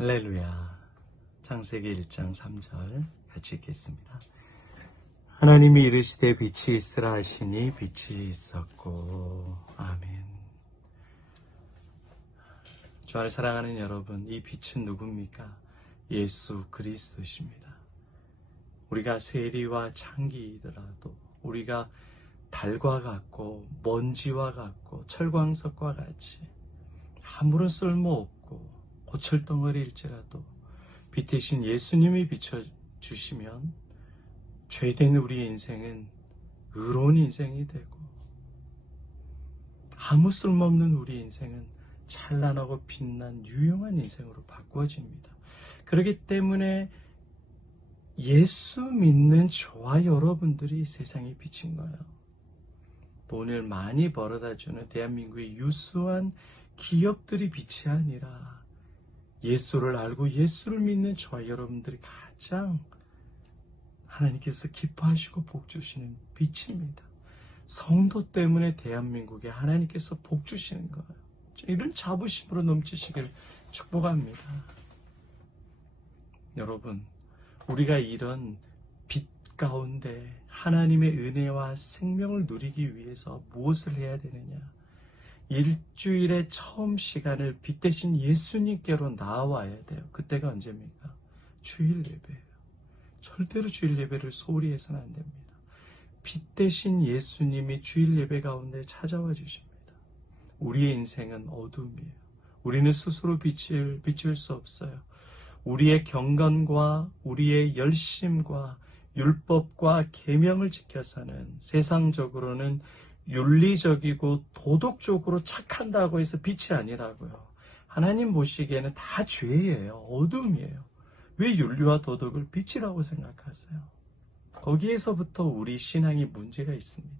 할렐루야. 창세기 1장 3절 같이 읽겠습니다. 하나님이 이르시되 빛이 있으라 하시니 빛이 있었고. 아멘. 주 안에 사랑하는 여러분, 이 빛은 누굽니까? 예수 그리스도십니다. 우리가 세리와 창기이더라도, 우리가 달과 같고 먼지와 같고 철광석과 같이 아무런 쓸모없고 고철덩어리일지라도 빛 대신 예수님이 비춰주시면 죄된 우리의 인생은 의로운 인생이 되고, 아무 쓸모없는 우리의 인생은 찬란하고 빛난 유용한 인생으로 바꾸어집니다. 그렇기 때문에 예수 믿는 저와 여러분들이 세상의 빛인 거예요. 돈을 많이 벌어다주는 대한민국의 유수한 기업들이 빛이 아니라 예수를 알고 예수를 믿는 저와 여러분들이 가장 하나님께서 기뻐하시고 복주시는 빛입니다. 성도 때문에 대한민국에 하나님께서 복주시는 거예요. 이런 자부심으로 넘치시길 축복합니다. 여러분, 우리가 이런 빛 가운데 하나님의 은혜와 생명을 누리기 위해서 무엇을 해야 되느냐? 일주일의 처음 시간을 빛 대신 예수님께로 나와야 돼요. 그때가 언제입니까? 주일 예배예요. 절대로 주일 예배를 소홀히 해서는 안 됩니다. 빛 대신 예수님이 주일 예배 가운데 찾아와 주십니다. 우리의 인생은 어둠이에요. 우리는 스스로 비출 수 없어요. 우리의 경건과 우리의 열심과 율법과 계명을 지켜서는 세상적으로는 윤리적이고 도덕적으로 착한다고 해서 빛이 아니라고요. 하나님 보시기에는 다 죄예요. 어둠이에요. 왜 윤리와 도덕을 빛이라고 생각하세요? 거기에서부터 우리 신앙이 문제가 있습니다.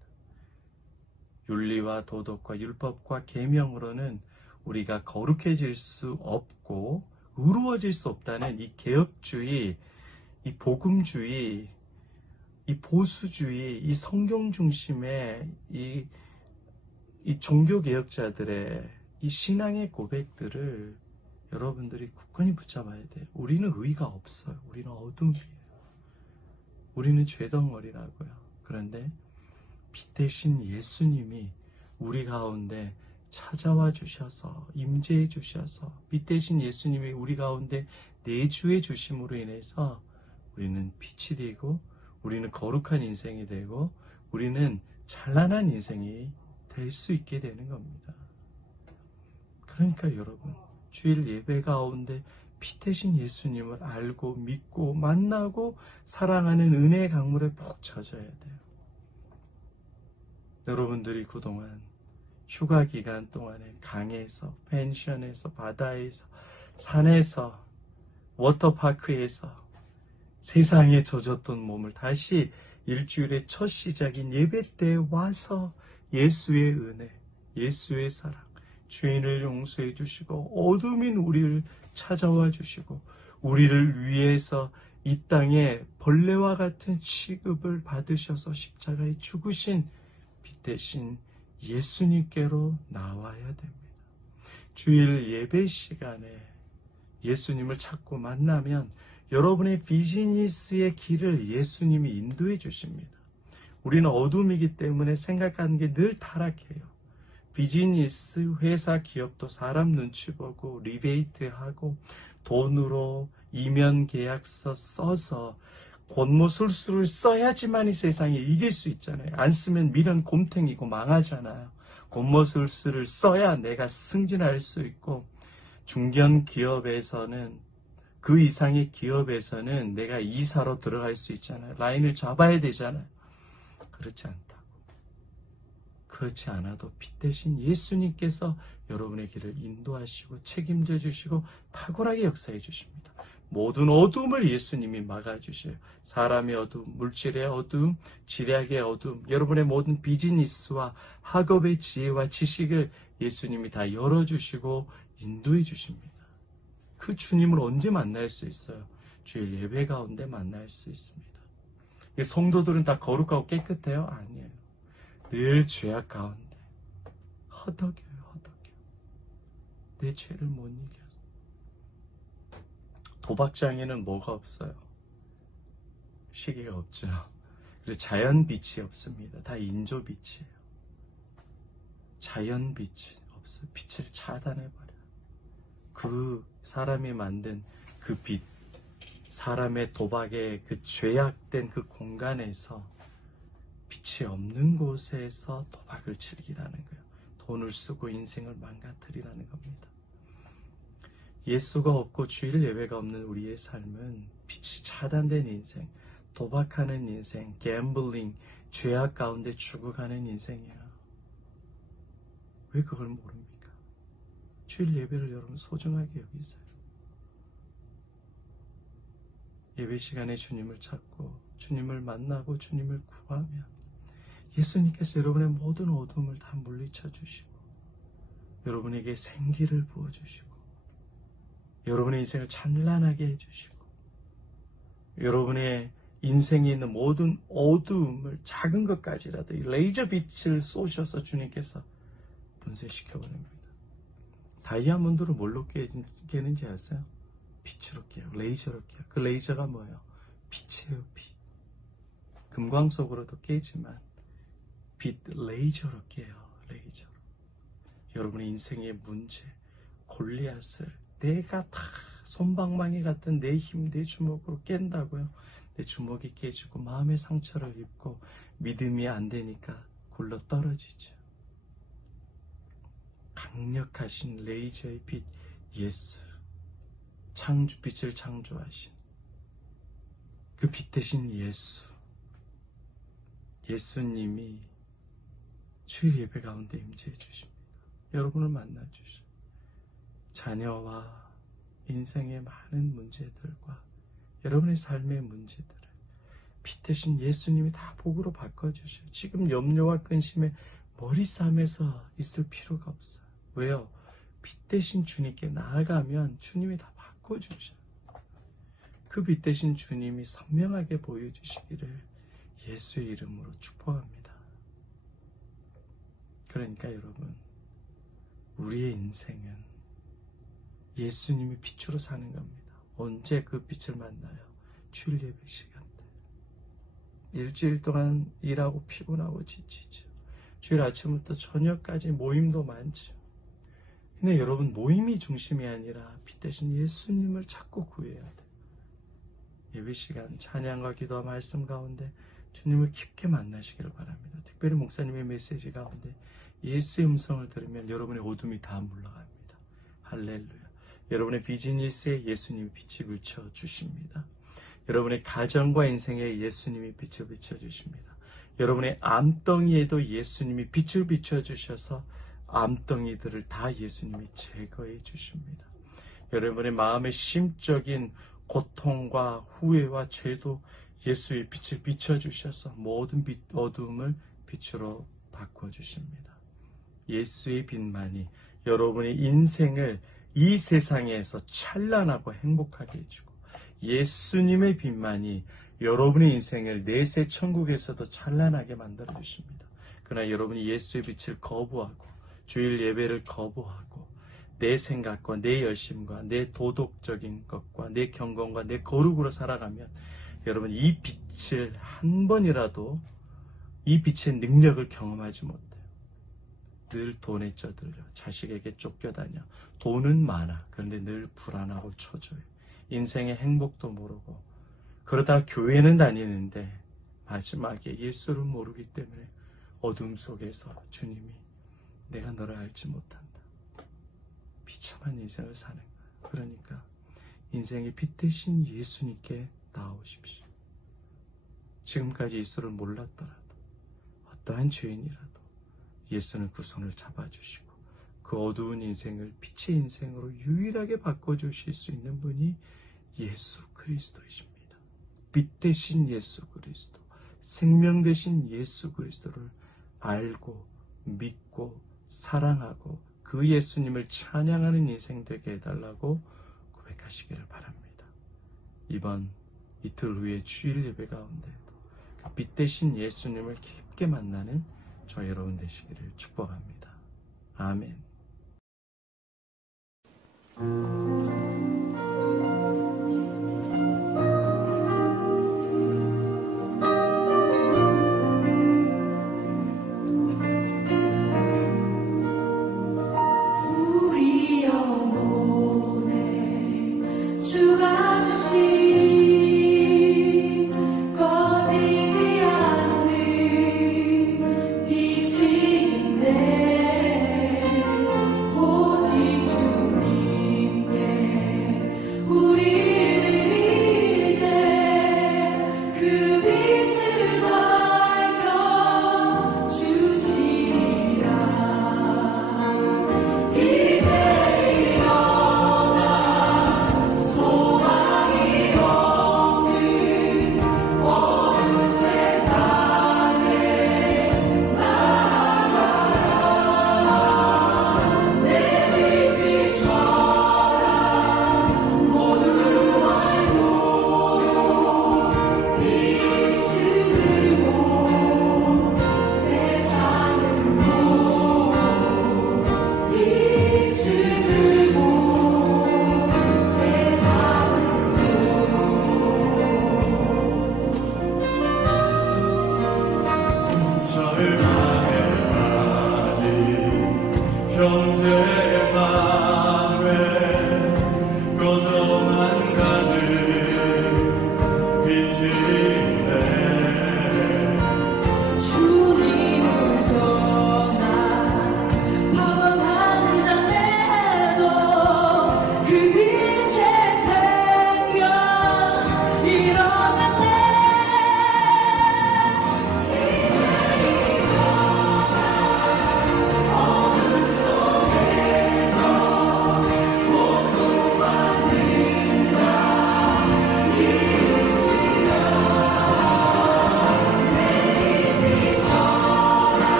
윤리와 도덕과 율법과 계명으로는 우리가 거룩해질 수 없고 의로워질 수 없다는 이 개혁주의, 이 복음주의, 이 보수주의, 이 성경 중심의 이 종교개혁자들의 이 신앙의 고백들을 여러분들이 굳건히 붙잡아야 돼요. 우리는 의가 없어요. 우리는 어둠이에요. 우리는 죄덩어리라고요. 그런데 빛 대신 예수님이 우리 가운데 찾아와 주셔서, 임재해 주셔서, 빛 대신 예수님이 우리 가운데 내주해 주심으로 인해서 우리는 빛이 되고, 우리는 거룩한 인생이 되고, 우리는 찬란한 인생이 될 수 있게 되는 겁니다. 그러니까 여러분, 주일 예배 가운데 빛 대신 예수님을 알고 믿고 만나고 사랑하는 은혜의 강물에 푹 젖어야 돼요. 여러분들이 그동안 휴가 기간 동안에 강에서, 펜션에서, 바다에서, 산에서, 워터파크에서 세상에 젖었던 몸을 다시 일주일의 첫 시작인 예배 때 와서 예수의 은혜, 예수의 사랑, 죄인을 용서해 주시고 어둠인 우리를 찾아와 주시고 우리를 위해서 이 땅에 벌레와 같은 취급을 받으셔서 십자가에 죽으신 빛 대신 예수님께로 나와야 됩니다. 주일 예배 시간에 예수님을 찾고 만나면 여러분의 비즈니스의 길을 예수님이 인도해 주십니다. 우리는 어둠이기 때문에 생각하는 게 늘 타락해요. 비즈니스, 회사, 기업도 사람 눈치 보고 리베이트하고 돈으로 이면 계약서 써서 권모술수를 써야지만 이 세상에 이길 수 있잖아요. 안 쓰면 미련 곰탱이고 망하잖아요. 권모술수를 써야 내가 승진할 수 있고, 중견 기업에서는, 그 이상의 기업에서는 내가 이사로 들어갈 수 있잖아요. 라인을 잡아야 되잖아요. 그렇지 않다고. 그렇지 않아도 빛 대신 예수님께서 여러분의 길을 인도하시고 책임져 주시고 탁월하게 역사해 주십니다. 모든 어둠을 예수님이 막아주셔요. 사람의 어둠, 물질의 어둠, 지략의 어둠, 여러분의 모든 비즈니스와 학업의 지혜와 지식을 예수님이 다 열어주시고 인도해 주십니다. 그 주님을 언제 만날 수 있어요? 주일 예배 가운데 만날 수 있습니다. 성도들은 다 거룩하고 깨끗해요? 아니에요. 늘 죄악 가운데 허덕여요. 내 죄를 못 이겨서. 도박장에는 뭐가 없어요? 시계가 없죠. 그리고 자연 빛이 없습니다. 다 인조 빛이에요. 자연 빛이 없어. 빛을 차단해버려. 그 사람이 만든 그 빛, 사람의 도박의 그 죄악된 그 공간에서 빛이 없는 곳에서 도박을 즐기라는 거예요. 돈을 쓰고 인생을 망가뜨리라는 겁니다. 예수가 없고 주일 예배가 없는 우리의 삶은 빛이 차단된 인생, 도박하는 인생, 갬블링, 죄악 가운데 죽어가는 인생이야. 왜 그걸 모릅니까? 주일 예배를 여러분 소중하게 여기세요. 예배 시간에 주님을 찾고 주님을 만나고 주님을 구하면 예수님께서 여러분의 모든 어둠을 다 물리쳐 주시고 여러분에게 생기를 부어주시고 여러분의 인생을 찬란하게 해주시고 여러분의 인생에 있는 모든 어두움을 작은 것까지라도 이 레이저 빛을 쏘셔서 주님께서 분쇄시켜 버립니다. 다이아몬드를 뭘로 깨는지 아세요? 빛으로 깨요. 레이저로 깨요. 그 레이저가 뭐예요? 빛이에요. 빛. 금광석으로도 깨지만 빛 레이저로 깨요. 레이저로. 여러분의 인생의 문제, 골리앗을 내가 다 솜방망이 같은 내 힘, 내 주먹으로 깬다고요. 내 주먹이 깨지고 마음의 상처를 입고 믿음이 안 되니까 굴러 떨어지죠. 강력하신 레이저의 빛 예수, 빛을 창조하신 그 빛 대신 예수님이 주일 예배 가운데 임재해 주십니다. 여러분을 만나 주시고 자녀와 인생의 많은 문제들과 여러분의 삶의 문제들을 빛 대신 예수님이 다 복으로 바꿔주셔요. 지금 염려와 근심에 머리 싸매서 있을 필요가 없어요. 왜요? 빛 대신 주님께 나아가면 주님이 다 바꿔주셔요. 그 빛 대신 주님이 선명하게 보여주시기를 예수의 이름으로 축복합니다. 그러니까 여러분, 우리의 인생은 예수님이 빛으로 사는 겁니다. 언제 그 빛을 만나요? 주일 예배 시간 때. 일주일 동안 일하고 피곤하고 지치죠. 주일 아침부터 저녁까지 모임도 많죠. 근데 여러분, 모임이 중심이 아니라 빛 대신 예수님을 찾고 구해야 돼요. 예배 시간, 찬양과 기도와 말씀 가운데 주님을 깊게 만나시기를 바랍니다. 특별히 목사님의 메시지 가운데 예수의 음성을 들으면 여러분의 어둠이 다 물러갑니다. 할렐루야. 여러분의 비즈니스에 예수님이 빛을 비춰주십니다. 여러분의 가정과 인생에 예수님이 빛을 비춰주십니다. 여러분의 암덩이에도 예수님이 빛을 비춰주셔서 암덩이들을 다 예수님이 제거해 주십니다. 여러분의 마음의 심적인 고통과 후회와 죄도 예수의 빛을 비춰주셔서 모든 어두움을 빛으로 바꿔주십니다. 예수의 빛만이 여러분의 인생을 이 세상에서 찬란하고 행복하게 해주고 예수님의 빛만이 여러분의 인생을 내세 천국에서도 찬란하게 만들어 주십니다. 그러나 여러분이 예수의 빛을 거부하고 주일 예배를 거부하고 내 생각과 내 열심과 내 도덕적인 것과 내 경건과 내 거룩으로 살아가면 여러분 이 빛을 한 번이라도 이 빛의 능력을 경험하지 못해요. 늘 돈에 쩌들려 자식에게 쫓겨다녀 돈은 많아 그런데 늘 불안하고 초조해 인생의 행복도 모르고 그러다 교회는 다니는데 마지막에 예수를 모르기 때문에 어둠 속에서 주님이 내가 너를 알지 못한다. 비참한 인생을 사는 거예요. 그러니까 인생의 빛 대신 예수님께 나오십시오. 지금까지 예수를 몰랐더라도 어떠한 죄인이라도 예수는 그 손을 잡아주시고 그 어두운 인생을 빛의 인생으로 유일하게 바꿔주실 수 있는 분이 예수 그리스도이십니다. 빛 대신 예수 그리스도, 생명 대신 예수 그리스도를 알고 믿고 사랑하고 그 예수님을 찬양하는 인생 되게 해달라고 고백하시기를 바랍니다. 이번 이틀 후에 주일 예배 가운데도 그 빛 대신 예수님을 깊게 만나는 저 여러분 되시기를 축복합니다. 아멘. 형제의 말